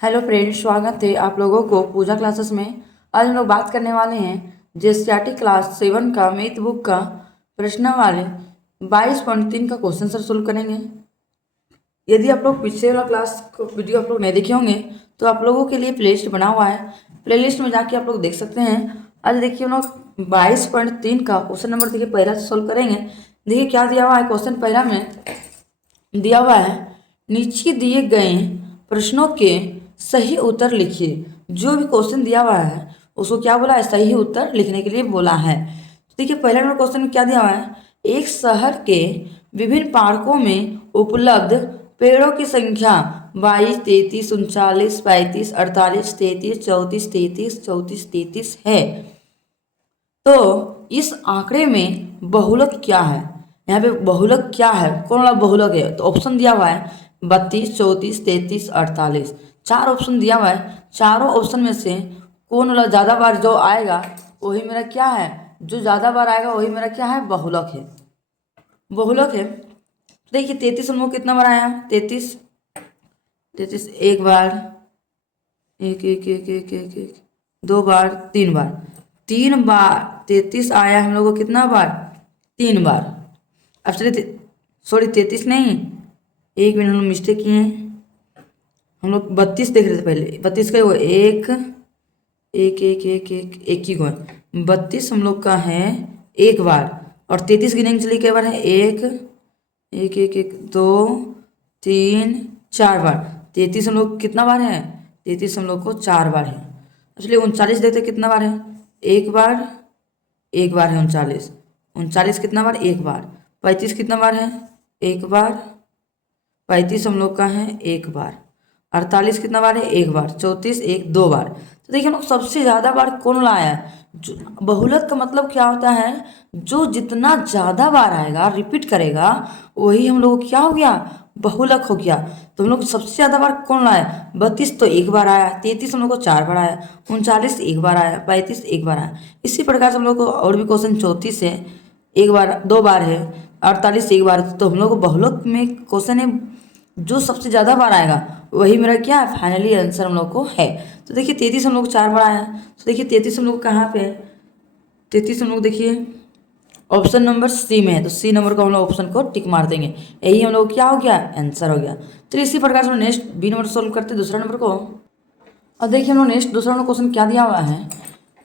Hello friends, स्वागत है आप लोगों को पूजा क्लासेस में। आज हम लोग बात करने वाले हैं जेएससीईआरटी क्लास 7 का मैथ बुक का प्रश्न वाले 22.3 का क्वेश्चन आंसर सोल्व करेंगे। यदि आप लोग पिछले वाला क्लास को वीडियो आप लोग नहीं देखे होंगे तो आप लोगों के लिए प्लेलिस्ट बना हुआ है, प्लेलिस्ट में जाके आप लोग देख सकते हैं। आज देखिए हम लोग 22.3 का क्वेश्चन नंबर देखिए पहला से सोल्व करेंगे। देखिए क्या दिया हुआ है। क्वेश्चन पहला में दिया हुआ है, नीचे दिए गए प्रश्नों के सही उत्तर लिखिए। जो भी क्वेश्चन दिया हुआ है उसको क्या बोला है, सही उत्तर लिखने के लिए बोला है। तो देखिए पहला नंबर क्वेश्चन में क्या दिया हुआ है, एक शहर के विभिन्न पार्कों में उपलब्ध पेड़ों की संख्या 22, 33, 39, 35, 48, 33, 34, 33, 34, 33 है। तो इस आंकड़े में बहुलक क्या है। यहाँ पे बहुलक क्या है, कौन वाला बहुलक है। तो ऑप्शन दिया हुआ है 32, 34, 33, 48। चार ऑप्शन दिया हुआ है। चारों ऑप्शन में से कौन वाला ज़्यादा बार जो आएगा वही मेरा क्या है, जो ज़्यादा बार आएगा वही मेरा क्या है, बहुलक है। बहुलक है। तो देखिए 33 हम लोग कितना बार आया, 33 33 एक बार, एक एक एक एक एक एक दो बार, तीन बार, 33 आया हम लोग को कितना बार, 3 बार। अब चलिए सॉरी 33 नहीं, एक मिनट हम लोग मिस्टेक किए हैं। हम लोग 32 देख रहे थे पहले। 32 का वो एक एक एक एक एक एक ही को 32 हम लोग का है एक बार। और 33 गिनेंगे, चलिए कई बार है, एक एक एक एक दो 3 4 बार। 33 हम लोग कितना बार है, 33 हम लोग को 4 बार है। चलिए 39 देखते कितना बार है, एक बार, एक बार है 39। 39 कितना बार, एक बार। 35 कितना बार है, एक बार। 35 हम लोग का है एक बार। 48 कितना बार है, एक बार। 34 एक दो बार। तो देखिए हम लोग सबसे ज़्यादा बार कौन लाया है। जो बहुलक का मतलब क्या होता है, जो जितना ज़्यादा बार आएगा रिपीट करेगा वही हम लोग को क्या हो गया, बहुलक हो गया। तो हम लोग सबसे ज़्यादा बार कौन लाया, 32 तो एक बार आया, 33 हम लोग को 4 बार आया, 39 एक बार आया, 35 एक बार आया। इसी प्रकार से हम लोग को और भी क्वेश्चन 34 है, एक बार दो बार है, 48 एक बार। तो हम लोग को बहुलक में क्वेश्चन है जो सबसे ज़्यादा बार आएगा वही मेरा क्या है, फाइनली आंसर हम लोग को है। तो देखिए 33 हम लोग को 4 बार आया। तो देखिए 33 हम लोग को कहाँ पे है, 33 हम लोग देखिए ऑप्शन नंबर सी में है। तो सी नंबर को हम लोग ऑप्शन को टिक मार देंगे, यही हम लोग क्या हो गया, आंसर हो गया। तो इसी प्रकार से हम नेक्स्ट बी नंबर सोल्व करते हैं, दूसरा नंबर को। और देखिए हम लोग नेक्स्ट दूसरा नंबर क्वेश्चन क्या दिया हुआ है,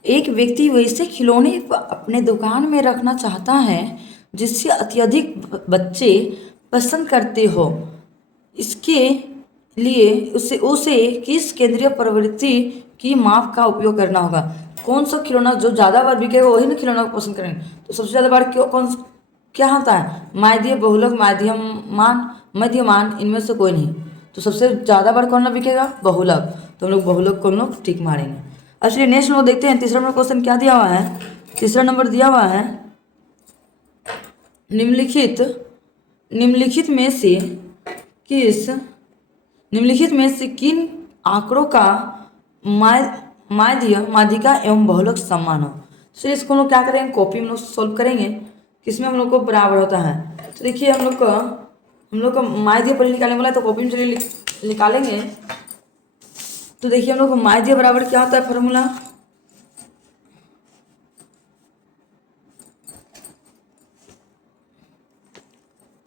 एक व्यक्ति वैसे खिलौने अपने दुकान में रखना चाहता है जिससे अत्यधिक बच्चे पसंद करते हो। इसके लिए उसे उसे किस केंद्रीय प्रवृत्ति की माप का उपयोग करना होगा। कौन सा खिलौना जो ज़्यादा बार बिकेगा वही ना खिलौना को पसंद करेंगे। तो सबसे ज़्यादा बार क्यों कौन क्या होता है, माध्यम बहुलक माध्यमान मध्यमान, इनमें से कोई नहीं। तो सबसे ज़्यादा बार कौन ना बिकेगा, बहुलक। तो हम लोग बहुलक को हम लोग टिक मारेंगे। अब चलिए नेक्स्ट हम लोग देखते हैं तीसरा नंबर क्वेश्चन क्या दिया हुआ है। तीसरा नंबर दिया हुआ है, निम्नलिखित निम्नलिखित में से किस निम्नलिखित में से किन आंकड़ों का माध्यिका एवं बहुलक समान हो। तो इसको हम लोग क्या करेंगे, कॉपी में लोग सोल्व करेंगे, किसमें हम लोग को बराबर होता है। तो देखिए हम लोग को माध्य पर निकालने वाला है, तो कॉपी में चलिए निकालेंगे। तो देखिए हम लोग को माध्य बराबर क्या होता है, फॉर्मूला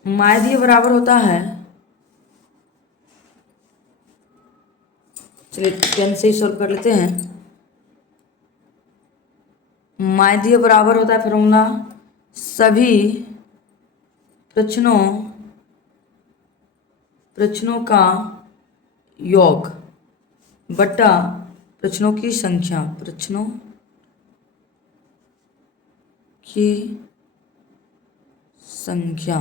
माध्य बराबर होता है, चलिए पेन से ही सोल्व कर लेते हैं। माध्य बराबर होता है फॉर्मूला सभी प्रश्नों का योग बटा प्रश्नों की संख्या, प्रश्नों की संख्या।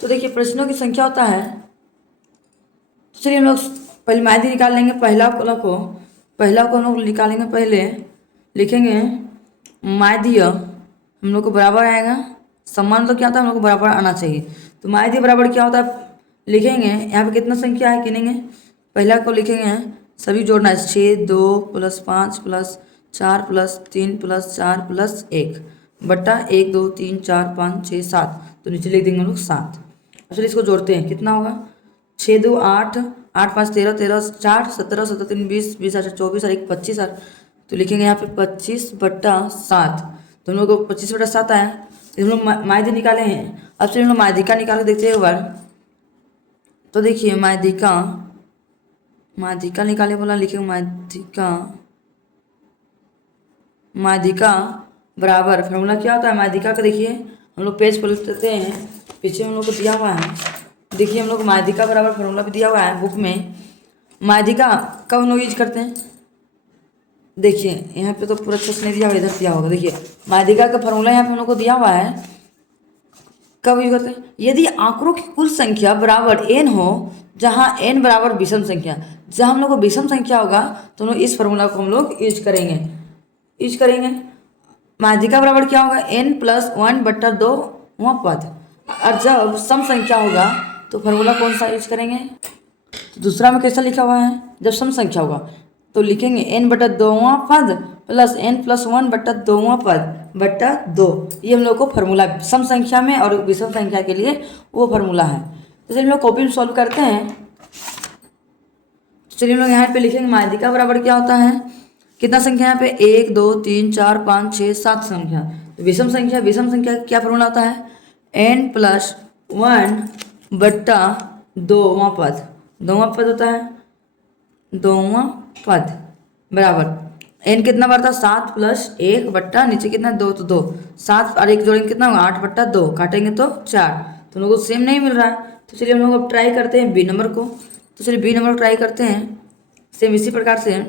तो देखिए प्रश्नों की संख्या होता है, तो चलिए हम लोग पहले माध्य निकाल लेंगे। पहला को हम लोग निकालेंगे, पहले लिखेंगे माध्य हम लोग को बराबर आएगा, समान तो क्या होता है हम लोग को बराबर आना चाहिए। तो माध्य बराबर क्या होता है लिखेंगे, यहाँ पे कितना संख्या है गिनेंगे। पहला को लिखेंगे, सभी जोड़ना है, 6 2 + 5 + 4 + 3 + 4 + 1 बटा 1 2 3 4 5 6 7। तो नीचे लिख देंगे हम लोग 7। चलिए इसको जोड़ते हैं, कितना होगा, 6 2 8 8 5 13, 13 4 17, 17 3 20, 20 8 24 और 1 25 और तो लिखेंगे यहाँ पे 25/7। तो हम लोग को 25/7 आया। हम लोग माध्यिका निकाले हैं। अब चलिए हम लोग माध्यिका निकाल के देखते हैं एक बार। तो देखिए माध्यिका निकाले बोला, लिखेंगे माध्यिका बराबर फॉर्मूला क्या होता है माध्यिका का। देखिए हम लोग पेज पलट देते हैं, पीछे हम लोग को दिया हुआ है। देखिए हम लोग माध्यिका बराबर फॉर्मूला भी दिया हुआ है बुक में। माध्यिका कब हम लोग यूज करते हैं, देखिए यहाँ पे तो पूरा अच्छे से नहीं दिया हुआ, इधर दिया होगा। देखिए माध्यिका का फॉर्मूला यहाँ पे हम लोग को दिया हुआ है, कब यूज करते हैं, यदि आंकड़ों की कुल संख्या बराबर n हो, जहाँ n बराबर विषम संख्या, जहाँ हम लोग को विषम संख्या होगा तो हम लोग इस फॉर्मूला को हम लोग यूज करेंगे। माध्यिका बराबर क्या होगा, n+1/2 पद। और जब सम संख्या होगा तो फॉर्मूला कौन सा यूज करेंगे, तो दूसरा में कैसा लिखा हुआ है, जब सम संख्या होगा तो लिखेंगे n/2 पद प्लस n+1/2 पद बटा 2। ये हम लोग को फॉर्मूला सम संख्या में और विषम संख्या के लिए वो फॉर्मूला है। तो चलिए हम लोग कॉपी में सॉल्व करते हैं। चलिए हम लोग यहाँ पे लिखेंगे माध्यिका बराबर क्या होता है, कितना संख्या यहाँ पे 1 2 3 4 5 6 7 संख्या। तो विषम संख्या का क्या फॉर्मूला होता है, n+1/2 पद, 2वां पद होता है, 2वां पद बराबर n कितना बढ़ता है 7 + 1 बट्टा नीचे कितना 2 तो 2, 7 और 1 जोड़ेंगे कितना होगा 8/2, काटेंगे तो 4। तो हम लोग को सेम नहीं मिल रहा है। तो चलिए हम लोग अब ट्राई करते हैं बी नंबर को। तो चलिए बी नंबर को ट्राई करते हैं। सेम इसी प्रकार से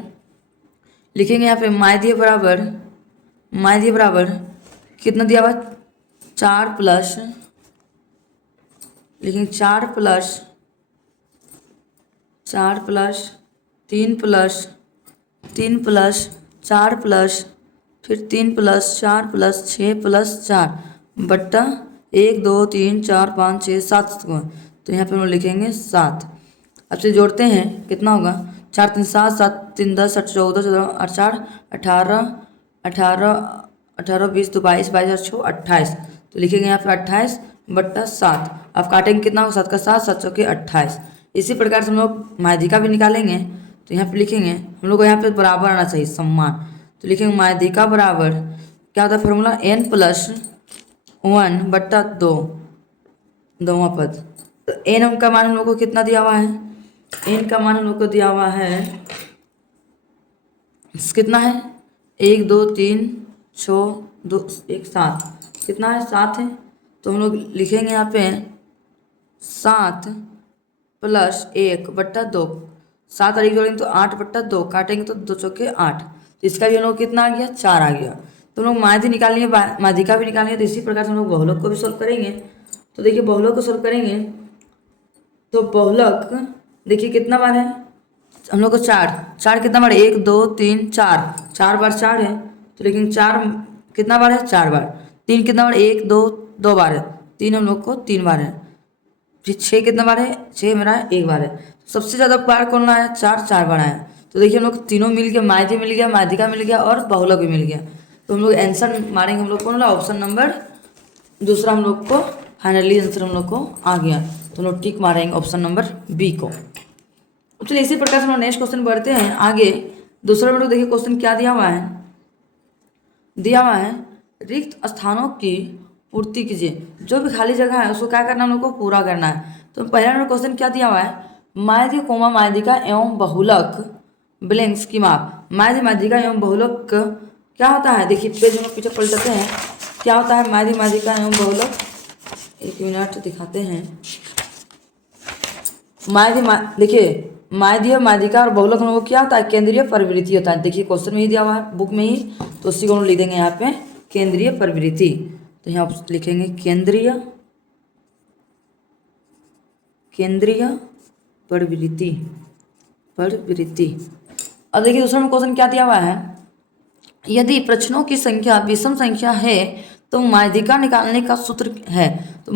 लिखेंगे यहाँ पे माध्यिका बराबर कितना दिया हुआ 4 प्लस, लिखेंगे 4 + 3 + 4 फिर 3 + 4 + 6 + 4 बट्टा 1 2 3 4 5 6 7 को। तो यहाँ पे हम लिखेंगे 7। अब से जोड़ते हैं कितना होगा 4 3 7 7 3 10 8 14 14 8 4 18 18 18 20 तो 22 22 और 6 28। तो लिखेंगे यहाँ पे 28/7। अब काटेंगे कितना होगा 7 का 7 7 चौके 28। इसी प्रकार से हम लोग माध्यिका भी निकालेंगे। तो यहाँ पे लिखेंगे हम लोग को यहाँ पे बराबर आना चाहिए सम्मान। तो लिखेंगे माध्यिका बराबर क्या होता है फॉर्मूला n+1/2 दोवां पद। तो n का मान हम लोग को कितना दिया हुआ है, n का मान हम लोग को दिया हुआ है कितना है 1 2 3 6 2 1 7, कितना है 7 है। तो हम लोग लिखेंगे यहाँ पे 7 + 1/2, 7 और 1 जोड़ेंगे तो 8/2, काटेंगे तो 2 चौके 8। तो इसका भी हम लोग कितना आ गया 4 आ गया। तो हम लोग माध्यिका भी निकालेंगे। तो इसी प्रकार से हम लोग बहुलक को भी सोल्व करेंगे। तो देखिए बहुलक को सोल्व करेंगे तो बहुलक देखिए कितना बार है हम लोग को 4 कितना बार 1 2 3 4 बार 4 है। तो लेकिन 4 कितना बार है 4 बार। 3 कितना बार 1 2 2 बार है, 3 हम लोग को 3 बार है। फिर 6 कितना बार है 6 मेरा 1 बार है। सबसे ज़्यादा बार कौन आया 4 बार आया। तो देखिए हम लोग तीनों मिल गया, माध्यिका मिल गया, माध्यिका मिल गया और बहुलक भी मिल गया। तो हम लोग आंसर मारेंगे हम लोग कौन वाला ऑप्शन नंबर दूसरा हम लोग को फाइनली आंसर हम लोग को आ गया। तो हम लोग टिक मारेंगे ऑप्शन नंबर बी को। अब चलिए इसी प्रकार से हम लोग नेक्स्ट क्वेश्चन बढ़ते हैं आगे। दूसरा में देखिए क्वेश्चन क्या दिया हुआ है रिक्त स्थानों की पूर्ति कीजिए। जो भी खाली जगह है उसको क्या करना है हम लोग को पूरा करना है। तो पहला नंबर क्वेश्चन क्या दिया हुआ है माध्यिका माध्यिका एवं बहुलक ब्लैंक्स की माप। माध्यिका एवं बहुलक क्या होता है, देखिए पेज हम लोग पीछे पलटते हैं क्या होता है माध्यिका एवं बहुलक। 1 मिनट दिखाते हैं। देखिए माध्य माध्यिका और बहुलक हम लोग को क्या होता है केंद्रीय प्रवृत्ति होता है। देखिए क्वेश्चन में ही दिया हुआ है बुक में ही, तो उसी को हम लिख देंगे यहाँ पे केंद्रीय प्रवृत्ति। तो यहाँ आप लिखेंगे केंद्रीय प्रवृत्ति। अब देखिए दूसरा में क्वेश्चन क्या दिया हुआ है यदि प्रश्नों की संख्या विषम संख्या है तो माध्यिका निकालने का सूत्र है। तो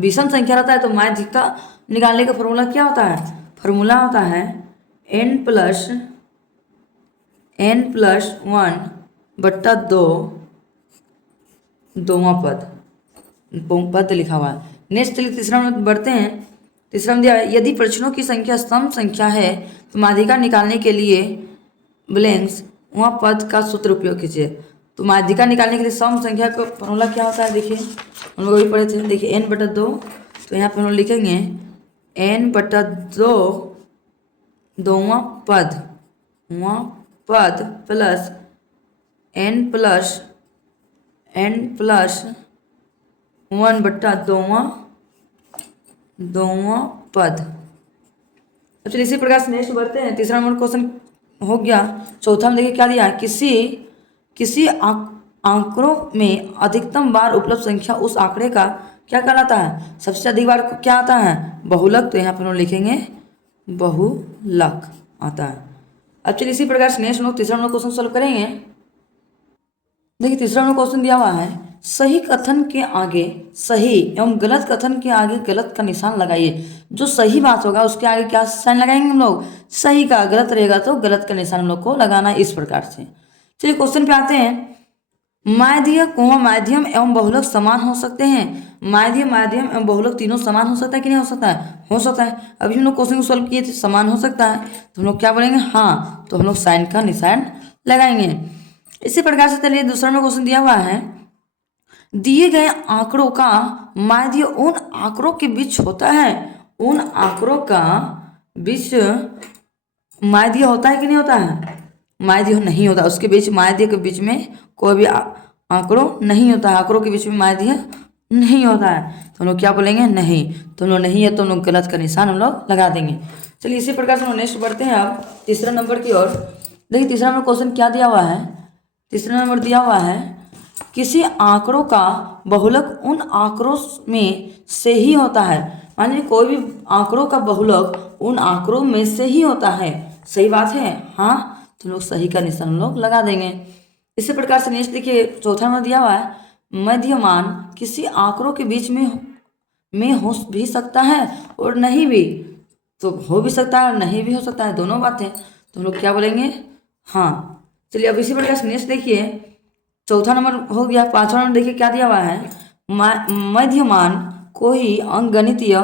विषम संख्या रहता है तो माध्यिका निकालने का फॉर्मूला क्या होता है, फॉर्मूला होता है n+1/2 दोवां पद लिखा हुआ है। नेक्स्ट चलिए तीसरा में बढ़ते हैं। तीसरा में दिया है यदि प्रश्नों की संख्या सम संख्या है तो माध्यिका निकालने के लिए ब्लैंक्स वहाँ पद का सूत्र उपयोग कीजिए। तो माध्यिका निकालने के लिए सम संख्या का फॉर्मूला क्या होता है, देखिए हम लोग अभी पढ़े थे। देखिए n/2, तो यहाँ पे हम लोग लिखेंगे n/2 दोवां पद प्लस n प्लस 1/2 दोवां पद। अब चलिए इसी प्रकार से नेक्स्ट बढ़ते हैं। तीसरा नंबर क्वेश्चन हो गया। चौथा में देखिए क्या दिया है, किसी आंकड़ों में अधिकतम बार उपलब्ध संख्या उस आंकड़े का क्या कहलाता है, सबसे अधिक बार को क्या आता है, बहुलक। तो यहाँ पर हम लिखेंगे बहुलक आता है। अब चलिए इसी प्रकार से नेक्स्ट हम लोग तीसरा नंबर क्वेश्चन सॉल्व करेंगे। देखिए तीसरा नंबर क्वेश्चन दिया हुआ है सही कथन के आगे सही एवं गलत कथन के आगे गलत का निशान लगाइए। जो सही बात होगा उसके आगे क्या साइन लगाएंगे हम लोग, सही का। गलत रहेगा तो गलत का निशान हम लोग को लगाना है इस प्रकार से। चलिए क्वेश्चन पे आते हैं। माध्यम माध्यम एवं बहुलक समान हो सकते हैं। माध्यम एवं बहुलक तीनों समान हो सकता है कि नहीं हो सकता है, हो सकता है। अभी हम लोग क्वेश्चन को सॉल्व किए थे, समान हो सकता है, तो हम लोग क्या बोलेंगे, हाँ। तो हम लोग साइन का निशान लगाएंगे। इसी प्रकार से चलिए दूसरा में क्वेश्चन दिया हुआ है दिए गए आंकड़ों का माध्य उन आंकड़ों के बीच होता है। उन आंकड़ों का बीच माध्य होता है कि नहीं होता है, माध्य नहीं होता। उसके बीच माध्य के बीच में कोई भी आंकड़ों नहीं होता है, आंकड़ों के बीच में माध्य नहीं होता है। तो हम लोग क्या बोलेंगे, नहीं। तो हम लोग नहीं है तो हम लोग गलत का निशान हम लोग लगा देंगे। चलिए इसी प्रकार से हम नेक्स्ट बढ़ते हैं अब तीसरा नंबर की ओर। देखिए तीसरा नंबर क्वेश्चन क्या दिया हुआ है, तीसरा नंबर दिया हुआ है किसी आंकड़ों का बहुलक उन आंकड़ों में से ही होता है। मान लीजिए कोई भी आंकड़ों का बहुलक उन आंकड़ों में से ही होता है। सही बात है, हाँ। तो लोग सही का निशान हम लोग लगा देंगे। इसी प्रकार से नेक्स्ट देखिए चौथा में दिया हुआ है मध्यमान किसी आंकड़ों के बीच में हो भी सकता है और नहीं भी। तो हो भी सकता है और नहीं भी हो सकता है, दोनों बातें। तो हम लोग क्या बोलेंगे, हाँ। चलिए अब इसी प्रकार से नेक्स्ट देखिए चौथा नंबर हो गया। पांचवा नंबर देखिए क्या दिया हुआ है मध्यमान को ही अंकगणितीय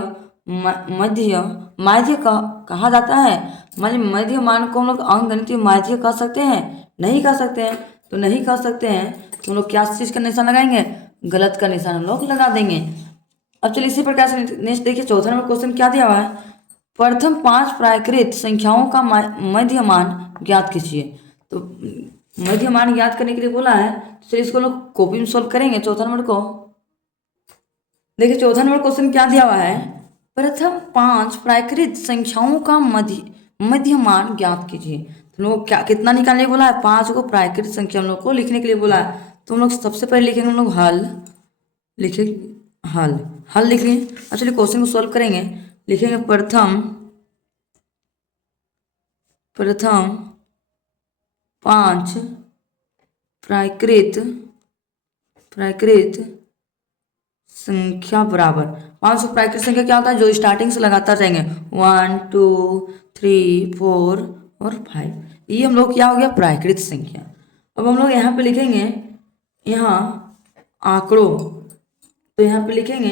माध्य कहा जाता है। मान मध्यमान को हम लोग अंकगणितीय माध्य कह सकते हैं, नहीं कह सकते हैं। तो नहीं कह सकते हैं तो हम लोग क्या चीज़ का निशान लगाएंगे, गलत का निशान हम लोग लगा देंगे। अब चलिए इसी प्रकार से नेक्स्ट देखिए चौथा नंबर क्वेश्चन क्या दिया हुआ है प्रथम 5 प्राकृत संख्याओं का मध्यमान ज्ञात कीजिए। तो मध्यमान ज्ञात करने के लिए बोला है, तो चलिए इसको लोग कॉपी में सॉल्व करेंगे चौथा नंबर को। देखिए चौथा नंबर क्वेश्चन क्या दिया हुआ है प्रथम 5 प्राकृत संख्याओं का मध्यमान ज्ञात कीजिए। तो लोग क्या कितना निकालने को बोला है, 5 को प्राकृत संख्या हम लोग को लिखने के लिए बोला है। तो हम लोग सबसे पहले लिखेंगे हम लोग हल, लिखेंगे हल लिख लिए। अब चलिए क्वेश्चन को सॉल्व करेंगे। लिखेंगे प्रथम 5 प्राकृत संख्या बराबर 500 प्राकृत संख्या क्या होता है, जो स्टार्टिंग से लगातार जाएंगे 1 2 3 4 और 5। ये हम लोग क्या हो गया प्राकृत संख्या। अब हम लोग यहाँ पे लिखेंगे यहाँ आंकड़ों। तो यहाँ पे लिखेंगे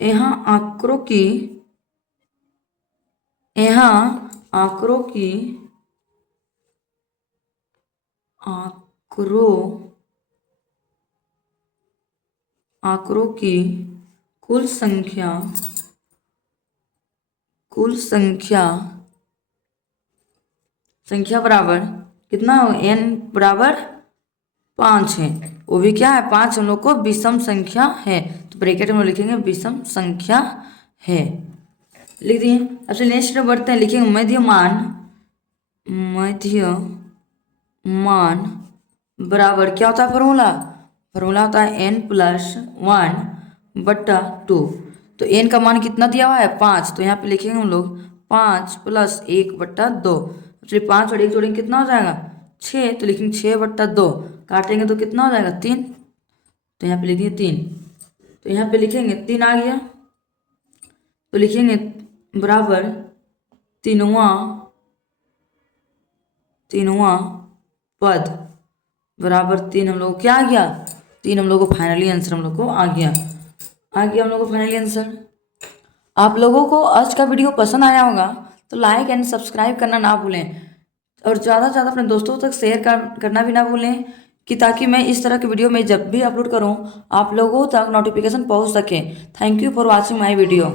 यहाँ आंकड़ों की आंकड़ों की कुल संख्या बराबर कितना हो, n बराबर 5 है। वो भी क्या है 5 हम लोग को विषम संख्या है। तो ब्रैकेट में लिखेंगे विषम संख्या है, लिख दिए। अब नेक्स्ट बढ़ते हैं। लिखेंगे मध्यमान बराबर क्या होता है फॉर्मूला होता है n+1/2। तो n का मान कितना दिया हुआ है 5। तो यहाँ पे लिखेंगे हम लोग 5 + 1/2। चलिए 5 और 1 जोड़ेंगे कितना हो जाएगा 6। तो लिखेंगे 6/2, काटेंगे तो कितना हो जाएगा 3। तो यहाँ पे लिखेंगे 3। तो यहाँ पे लिखेंगे 3 आ गया। तो लिखेंगे बराबर तीनवां पद बराबर 3 हम लोग को क्या आ गया 3 हम लोग को फाइनली आंसर हम लोग को आ गया। आ गया हम लोग को फाइनली आंसर। आप लोगों को आज का वीडियो पसंद आया होगा तो लाइक एंड सब्सक्राइब करना ना भूलें और ज़्यादा से ज़्यादा अपने दोस्तों तक शेयर करना भी ना भूलें कि ताकि मैं इस तरह की वीडियो में जब भी अपलोड करूं आप लोगों तक नोटिफिकेशन पहुंच सके। Thank you for watching my video.